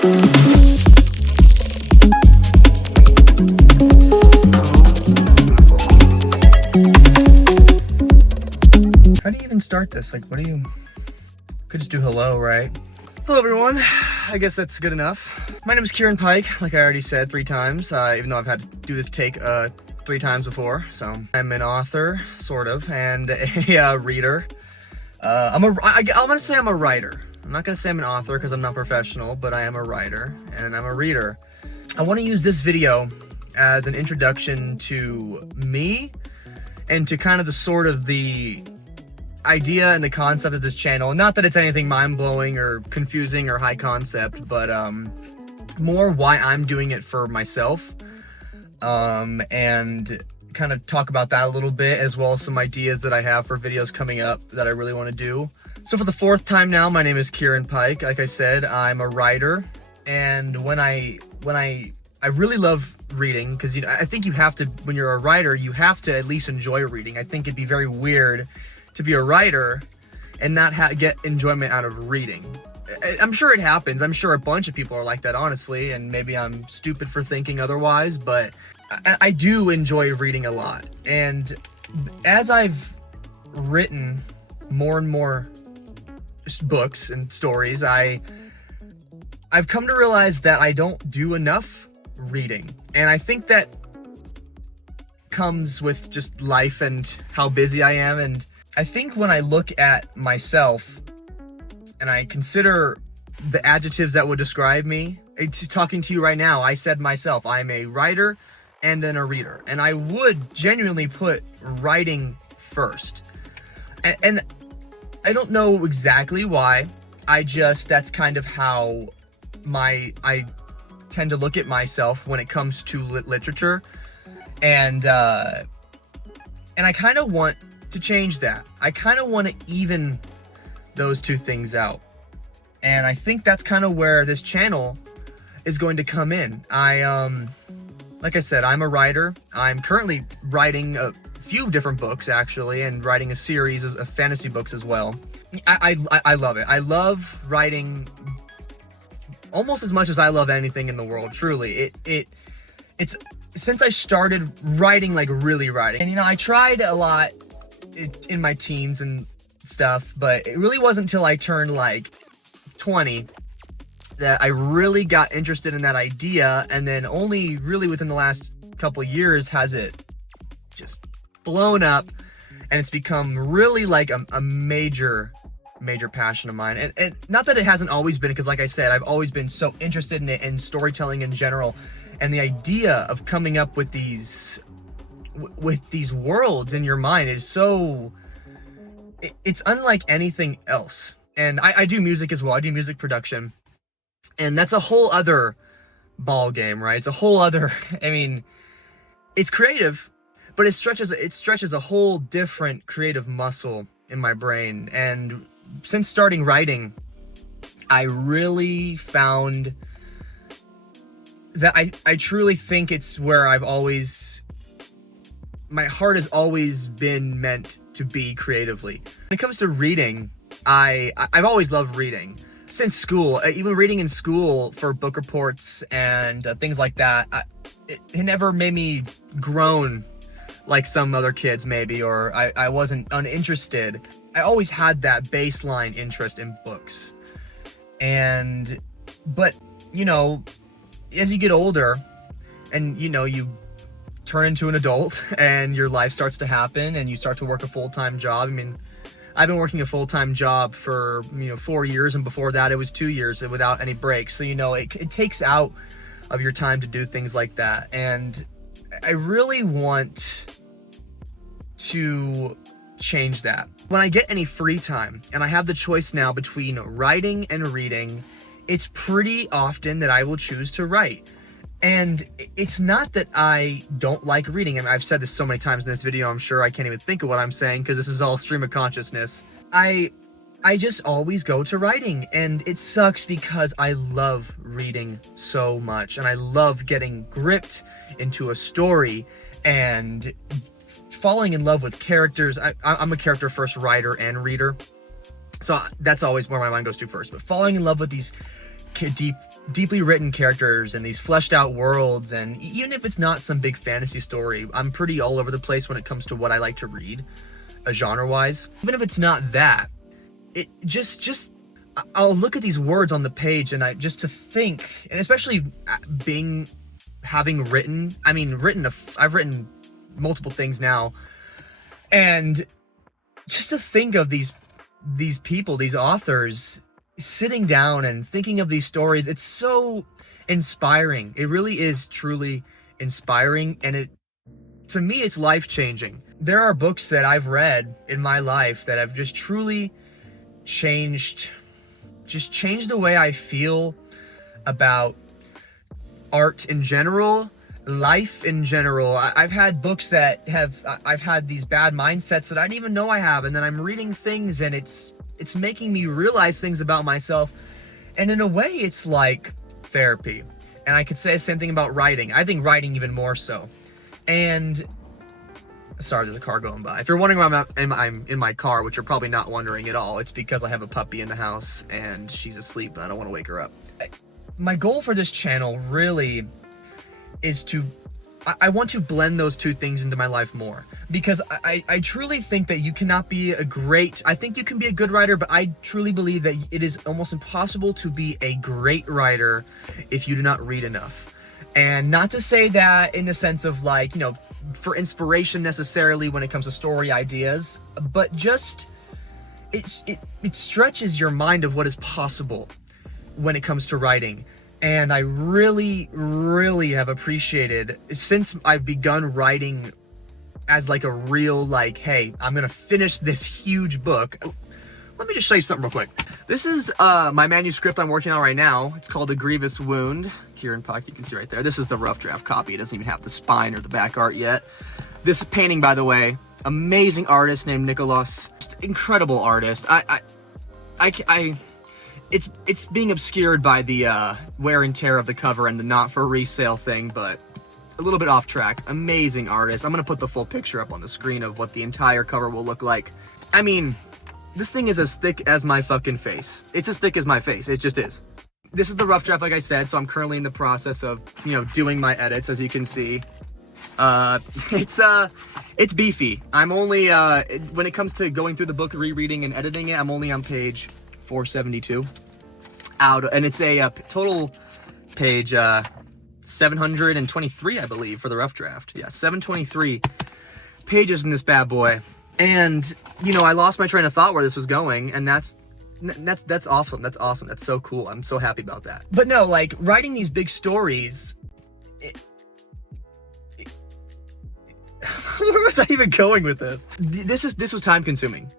How do you even start this? Like, what do you... Could just do hello, right? Hello, everyone. I guess that's good enough. My name is Kieran Pike, like I already said 3 times, even though I've had to do this take 3 times before. So I'm an author, sort of, and a reader. I'm gonna say I'm a writer. I'm not gonna say I'm an author because I'm not professional, but I am a writer and I'm a reader. I want to use this video as an introduction to me and to kind of the idea and the concept of this channel. Not that it's anything mind-blowing or confusing or high concept, but more why I'm doing it for myself, and kind of talk about that a little bit, as well as some ideas that I have for videos coming up that I really want to do. So for the 4th time now, my name is Kieran Pike. Like I said, I'm a writer, and when I really love reading, because I think you have to, when you're a writer, you have to at least enjoy reading. I think it'd be very weird to be a writer and not get enjoyment out of reading. I'm sure it happens. I'm sure a bunch of people are like that, honestly, and maybe I'm stupid for thinking otherwise, but I do enjoy reading a lot. And as I've written more and more books and stories, I've come to realize that I don't do enough reading. And I think that comes with just life and how busy I am. And I think when I look at myself and I consider the adjectives that would describe me, talking to you right now, I said myself, I'm a writer and then a reader. And I would genuinely put writing first. And I don't know exactly why. That's kind of how I tend to look at myself when it comes to literature. And I kind of want to change that. I kind of want to even those two things out. And I think that's kind of where this channel is going to come in. Like I said, I'm a writer. I'm currently writing a few different books, actually, and writing a series of fantasy books as well. I love it. I love writing almost as much as I love anything in the world, truly. It's since I started writing, like really writing. And I tried a lot in my teens and stuff, but it really wasn't until I turned like 20 that I really got interested in that idea. And then only really within the last couple years has it just blown up, and it's become really like a major passion of mine. And not that it hasn't always been, because like I said, I've always been so interested in it and storytelling in general. And the idea of coming up with these worlds in your mind is so, it's unlike anything else. And I do music as well. I do music production, and that's a whole other ball game, right? It's a whole other, I mean, it's creative, but it stretches a whole different creative muscle in my brain. And since starting writing, I really found that I truly think it's where my heart has always been meant to be creatively. When it comes to reading, I've always loved reading since school. Even reading in school for book reports and things like that, it never made me groan like some other kids maybe, or I wasn't uninterested. I always had that baseline interest in books. But as you get older and you turn into an adult and your life starts to happen and you start to work a full-time job. I mean, I've been working a full-time job for 4 years, and before that it was 2 years without any breaks. So it takes out of your time to do things like that. And I really want to change that. When I get any free time and I have the choice now between writing and reading, it's pretty often that I will choose to write. And it's not that I don't like reading. I mean, I've said this so many times in this video, I'm sure I can't even think of what I'm saying because this is all stream of consciousness. I just always go to writing, and it sucks because I love reading so much, and I love getting gripped into a story and falling in love with characters. I'm a character first writer and reader, so that's always where my mind goes to first. But falling in love with these deep deeply written characters and these fleshed out worlds, and even if it's not some big fantasy story, I'm pretty all over the place when it comes to what I like to read, genre-wise. Even if it's not that, it just I'll look at these words on the page and just to think, and especially I've written multiple things now, and just to think of these people, these authors, sitting down and thinking of these stories, it's so inspiring. It really is truly inspiring, and to me, it's life-changing. There are books that I've read in my life that have just truly changed the way I feel about art in general, life in general. I've had books that I've had these bad mindsets that I didn't even know I have, and then I'm reading things and it's making me realize things about myself, and in a way it's like therapy. And I could say the same thing about writing. I think writing even more so. And sorry, there's a car going by. If you're wondering why I'm in my car, which you're probably not wondering at all, it's because I have a puppy in the house and she's asleep and I don't want to wake her up. My goal for this channel really is I want to blend those two things into my life more, because I truly think that you cannot be I think you can be a good writer, but I truly believe that it is almost impossible to be a great writer if you do not read enough. And not to say that in the sense of like, for inspiration necessarily when it comes to story ideas, but just it stretches your mind of what is possible when it comes to writing. And I really, really have appreciated, since I've begun writing as like a real, like, hey, I'm gonna finish this huge book. Let me just show you something real quick. This is my manuscript I'm working on right now. It's called A Grievous Wound. Kieran Puck, you can see right there. This is the rough draft copy. It doesn't even have the spine or the back art yet. This painting, by the way, amazing artist named Nicholas. Incredible artist. It's being obscured by the wear and tear of the cover and the not for resale thing, but a little bit off track. Amazing artist. I'm gonna put the full picture up on the screen of what the entire cover will look like. I mean, this thing is as thick as my fucking face. It's as thick as my face. It just is. This is the rough draft, like I said, so I'm currently in the process of, doing my edits, as you can see. It's beefy. I'm only, when it comes to going through the book, rereading and editing it, I'm only on page 472 and it's a total page 723, I believe, for the rough draft. Yeah, 723 pages in this bad boy. And I lost my train of thought where this was going, and that's awesome. That's awesome. That's so cool. I'm so happy about that. But no, like, writing these big stories, where was I even going with this? This was time consuming.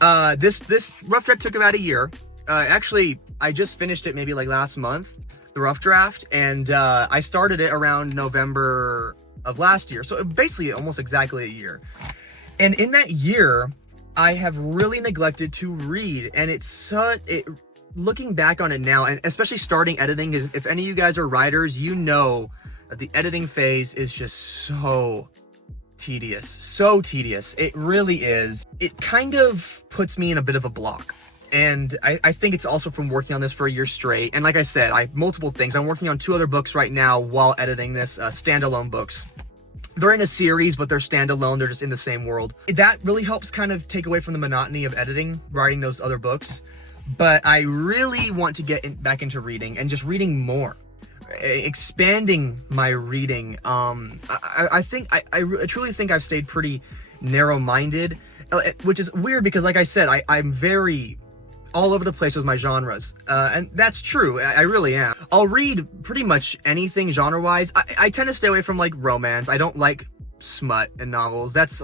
This rough draft took about a year. Actually, I just finished it maybe like last month, the rough draft, and I started it around November of last year. So basically almost exactly a year. And in that year, I have really neglected to read, and looking back on it now, and especially starting editing, if any of you guys are writers, you know that the editing phase is just so tedious. It really is. It kind of puts me in a bit of a block. And I think it's also from working on this for a year straight. And like I said, multiple things. I'm working on 2 other books right now while editing this, standalone books. They're in a series, but they're standalone. They're just in the same world. That really helps kind of take away from the monotony of writing those other books. But I really want to get back into reading and just reading more. Expanding my reading. I truly think I've stayed pretty narrow-minded, which is weird because, like I said, I'm very all over the place with my genres, and that's true. I really am. I'll read pretty much anything genre-wise. I tend to stay away from like romance. I don't like smut in novels. That's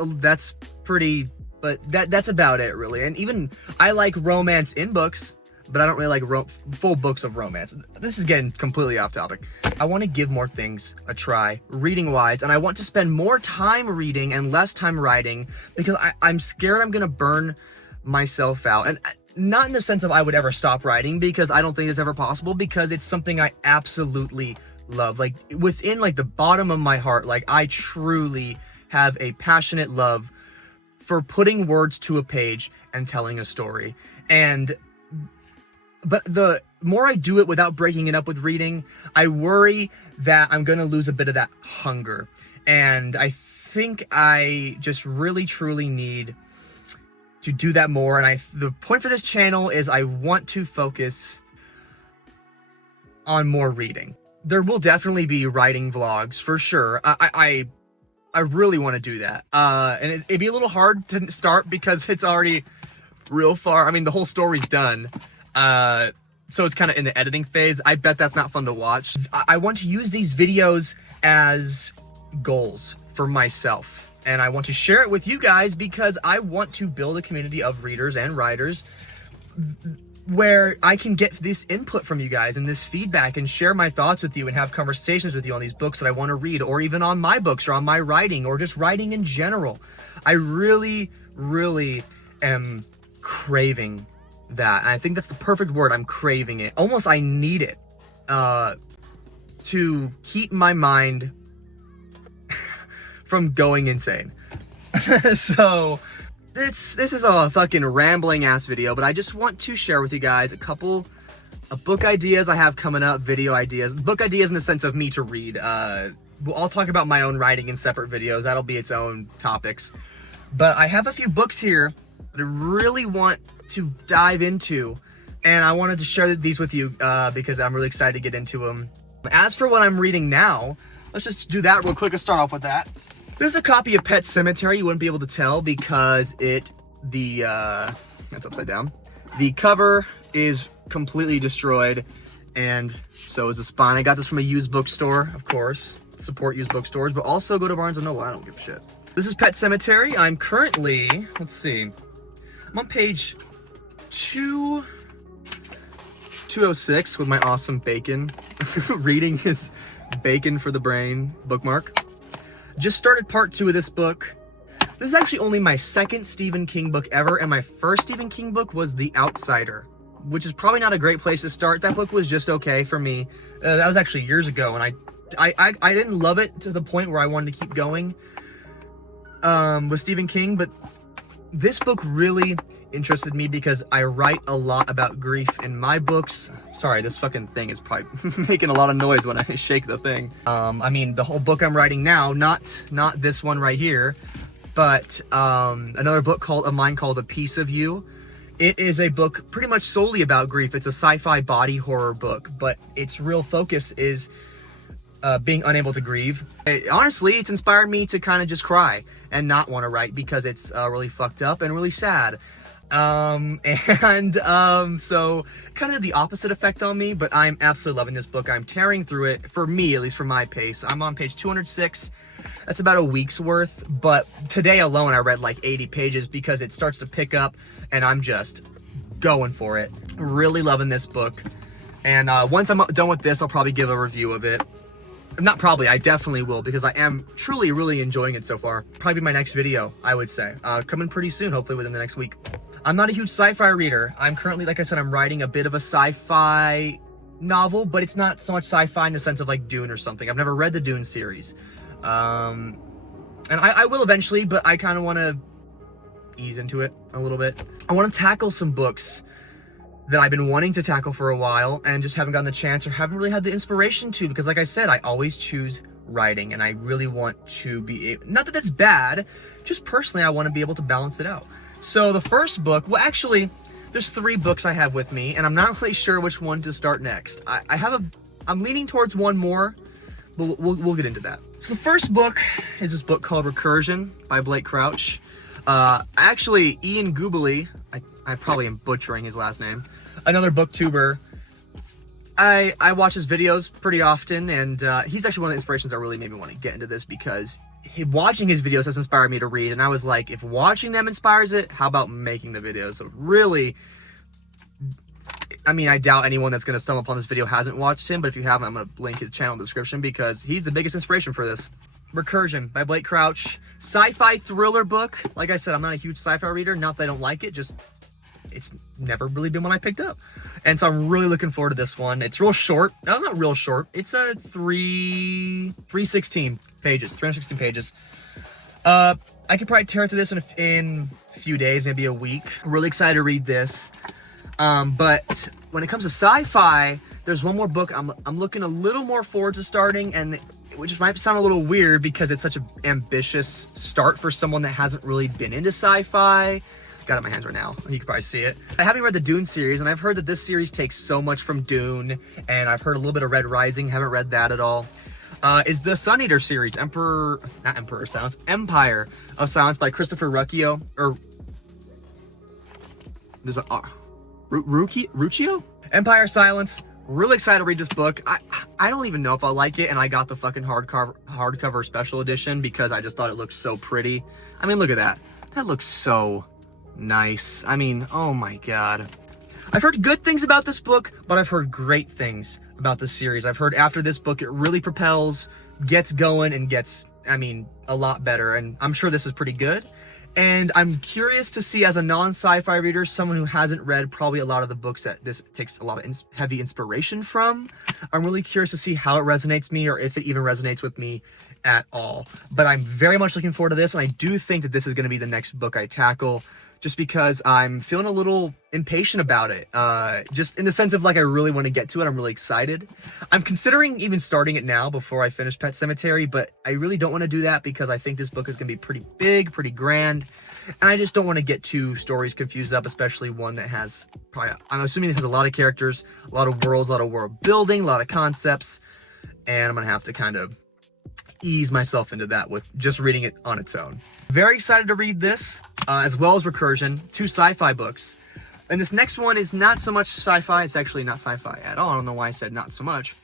pretty, but that's about it really. And even I like romance in books, but I don't really like full books of romance. This is getting completely off topic. I want to give more things a try, reading-wise, and I want to spend more time reading and less time writing, because I'm scared I'm gonna burn myself out. And not in the sense of I would ever stop writing, because I don't think it's ever possible, because it's something I absolutely love. Like, within like the bottom of my heart, like, I truly have a passionate love for putting words to a page and telling a story. But more I do it without breaking it up with reading, I worry that I'm going to lose a bit of that hunger. And I think I just really, truly need to do that more. And the point for this channel is I want to focus on more reading. There will definitely be writing vlogs for sure. I really want to do that. And it'd be a little hard to start because it's already real far. I mean, the whole story's done. So it's kind of in the editing phase. I bet that's not fun to watch. I want to use these videos as goals for myself. And I want to share it with you guys because I want to build a community of readers and writers where I can get this input from you guys and this feedback and share my thoughts with you and have conversations with you on these books that I want to read, or even on my books or on my writing or just writing in general. I really, really am craving that. And I think that's the perfect word. I'm craving it. Almost I need it to keep my mind from going insane. So this is a fucking rambling ass video, but I just want to share with you guys a couple of book ideas I have coming up, video ideas, book ideas in the sense of me to read. I'll talk about my own writing in separate videos. That'll be its own topics. But I have a few books here that I really want to dive into, and I wanted to share these with you because I'm really excited to get into them. As for what I'm reading now, let's just do that real quick and start off with that. This is a copy of Pet Sematary. You wouldn't be able to tell because that's upside down. The cover is completely destroyed, and so is the spine. I got this from a used bookstore, of course. Support used bookstores, but also go to Barnes & Noble. I don't give a shit. This is Pet Sematary. I'm currently, let's see, I'm on page 206 with my awesome Bacon. Reading his Bacon for the Brain bookmark. Just started part 2 of this book. This is actually only my second Stephen King book ever, and my first Stephen King book was The Outsider, which is probably not a great place to start. That book was just okay for me. That was actually years ago, and I didn't love it to the point where I wanted to keep going with Stephen King, but this book really interested me because I write a lot about grief in my books. Sorry, this fucking thing is probably making a lot of noise when I shake the thing. I mean, the whole book I'm writing now, not this one right here, but another book of mine called A Piece of You. It is a book pretty much solely about grief. It's a sci-fi body horror book, but its real focus is being unable to grieve. Honestly, it's inspired me to kind of just cry and not want to write because it's really fucked up and really sad. So kind of the opposite effect on me, but I'm absolutely loving this book. I'm tearing through it, for me, at least for my pace. I'm on page 206. That's about a week's worth, but today alone I read like 80 pages because it starts to pick up and I'm just going for it. Really loving this book. And once I'm done with this, I'll probably give a review of it. Not probably, I definitely will, because I am truly, really enjoying it so far. Probably my next video, I would say. Coming pretty soon, hopefully within the next week. I'm not a huge sci-fi reader. I'm currently, like I said, I'm writing a bit of a sci-fi novel, but it's not so much sci-fi in the sense of like Dune or something. I've never read the Dune series. And I will eventually, but I kind of want to ease into it a little bit. I want to tackle some books that I've been wanting to tackle for a while and just haven't gotten the chance or haven't really had the inspiration to, because like I said, I always choose writing and I really want to be able, not that that's bad, just personally I want to be able to balance it out. So the first book, well actually, there's 3 books I have with me and I'm not really sure which one to start next. I'm leaning towards one more, but we'll get into that. So the first book is this book called Recursion by Blake Crouch. Actually, Ian Goobly, I probably am butchering his last name, another booktuber. I watch his videos pretty often, and he's actually one of the inspirations that really made me want to get into this, because watching his videos has inspired me to read, and I was like, if watching them inspires it, how about making the videos? So really, I mean, I doubt anyone that's going to stumble upon this video hasn't watched him, but if you haven't, I'm going to link his channel in the description because he's the biggest inspiration for this. Recursion by Blake Crouch. Sci-fi thriller book. Like I said, I'm not a huge sci-fi reader. Not that I don't like it, just it's never really been one I picked up. And so I'm really looking forward to this one. It's real short. No, not real short. It's a 316 pages. 316 pages. I could probably tear through this in a few days, maybe a week. Really excited to read this. But when it comes to sci-fi, there's one more book I'm looking a little more forward to starting, and which might sound a little weird because it's such an ambitious start for someone that hasn't really been into sci-fi. Got it in my hands right now. You can probably see it. I haven't read the Dune series, and I've heard that this series takes so much from Dune, and I've heard a little bit of Red Rising. Haven't read that at all. Is the Sun Eater series, Empire of Silence by Christopher Rucchio, or there's a Rucchio? Empire of Silence. Really excited to read this book. I don't even know if I'll like it, and I got the fucking hardcover special edition because I just thought it looked so pretty. I mean, look at that. That looks so nice. I mean, oh my god. I've heard good things about this book, but I've heard great things about this series. I've heard after this book, it really propels, gets going, and gets, I mean, a lot better. And I'm sure this is pretty good. And I'm curious to see, as a non-sci-fi reader, someone who hasn't read probably a lot of the books that this takes a lot of heavy inspiration from, I'm really curious to see how it resonates with me, or if it even resonates with me at all. But I'm very much looking forward to this, and I do think that this is going to be the next book I tackle, just because I'm feeling a little impatient about it. Just in the sense of, like, I really want to get to it. I'm really excited. I'm considering even starting it now before I finish Pet Sematary, but I really don't want to do that because I think this book is going to be pretty big, pretty grand, and I just don't want to get two stories confused up, especially one that has probably, I'm assuming it has a lot of characters, a lot of worlds, a lot of world building, a lot of concepts, and I'm going to have to kind of ease myself into that with just reading it on its own. Very excited to read this, as well as Recursion, two sci-fi books. And this next one is not so much sci-fi. It's actually not sci-fi at all. I don't know why I said not so much.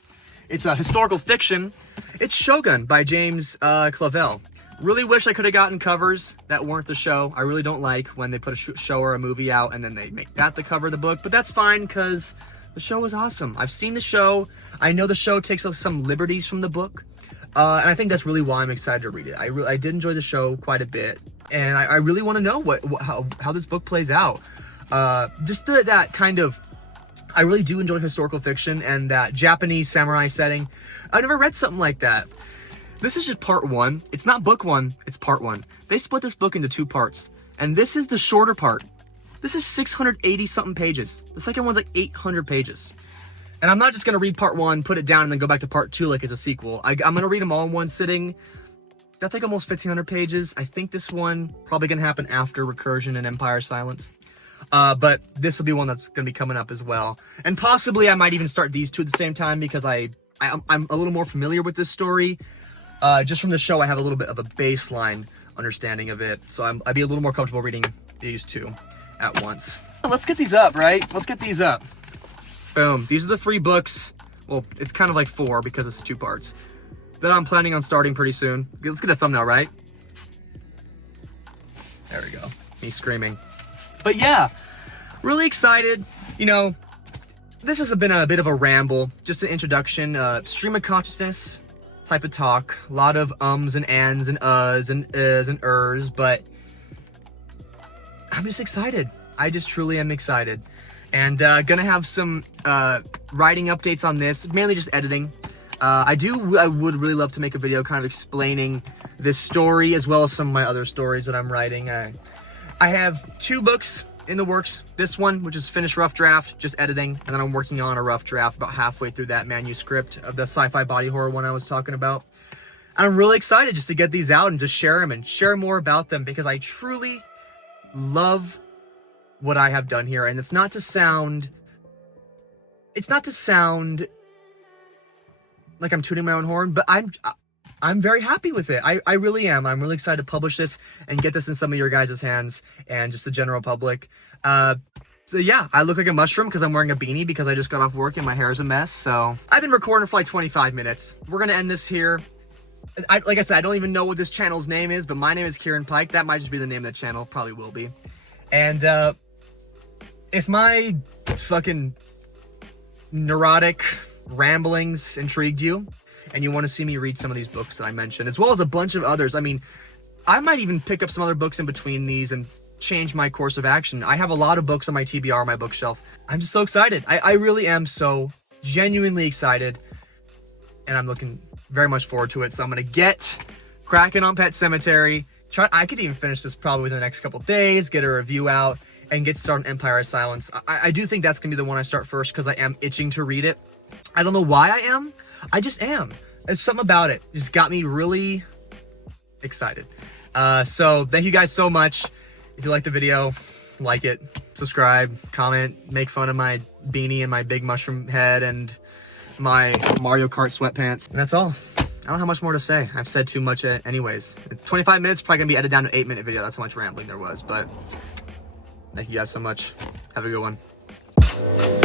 It's a historical fiction. It's Shogun by James Clavell. Really wish I could have gotten covers that weren't the show. I really don't like when they put a show or a movie out and then they make that the cover of the book. But that's fine because the show is awesome. I've seen the show. I know the show takes some liberties from the book. And I think that's really why I'm excited to read it. I did enjoy the show quite a bit, and I really want to know how this book plays out. Just that kind of, I really do enjoy historical fiction and that Japanese samurai setting. I've never read something like that. This is just part one. It's not book one, it's part one. They split this book into two parts, and this is the shorter part. This is 680 something pages. The second one's like 800 pages. And I'm not just going to read part one, put it down, and then go back to part two like it's a sequel. I'm going to read them all in one sitting. That's like almost 1,500 pages. I think this one probably going to happen after Recursion and Empire Silence. But this will be one that's going to be coming up as well. And possibly I might even start these two at the same time because I'm a little more familiar with this story. Just from the show, I have a little bit of a baseline understanding of it. So I'd be a little more comfortable reading these two at once. Let's get these up, right? Let's get these up. Boom. These are the 3 books. Well, it's kind of like 4 because it's 2 parts that I'm planning on starting pretty soon. Let's get a thumbnail, right? There we go. Me screaming. But yeah, really excited. You know, this has been a bit of a ramble, just an introduction, stream of consciousness type of talk. A lot of ums and ands and uhs and is and ers, but I'm just excited. I just truly am excited. And gonna have some writing updates on this, mainly just editing. I would really love to make a video kind of explaining this story as well as some of my other stories that I'm writing. I have 2 books in the works. This one, which is finished rough draft, just editing, and then I'm working on a rough draft about halfway through that manuscript of the sci-fi body horror one I was talking about. I'm really excited just to get these out and just share them and share more about them because I truly love what I have done here. And it's not to sound like I'm tooting my own horn, but I'm very happy with it. I really am. I'm really excited to publish this and get this in some of your guys' hands and just the general public. So yeah, I look like a mushroom because I'm wearing a beanie because I just got off work and my hair is a mess. So I've been recording for like 25 minutes. We're going to end this here. Like I said, I don't even know what this channel's name is, but my name is Kieran Pike. That might just be the name of the channel. Probably will be. And if my fucking neurotic ramblings intrigued you and you want to see me read some of these books that I mentioned, as well as a bunch of others, I mean, I might even pick up some other books in between these and change my course of action. I have a lot of books on my TBR, my bookshelf. I'm just so excited. I really am so genuinely excited, and I'm looking very much forward to it. So I'm going to get cracking on Pet Sematary. I could even finish this probably within the next couple days, get a review out, and get started on Empire of Silence. I do think that's gonna be the one I start first because I am itching to read it. I don't know why I am. I just am. There's something about it. Just got me really excited. So thank you guys so much. If you liked the video, like it, subscribe, comment, make fun of my beanie and my big mushroom head and my Mario Kart sweatpants. And that's all. I don't have much more to say. I've said too much anyways. 25 minutes, probably gonna be edited down to an 8-minute video. That's how much rambling there was, but thank you guys so much. Have a good one.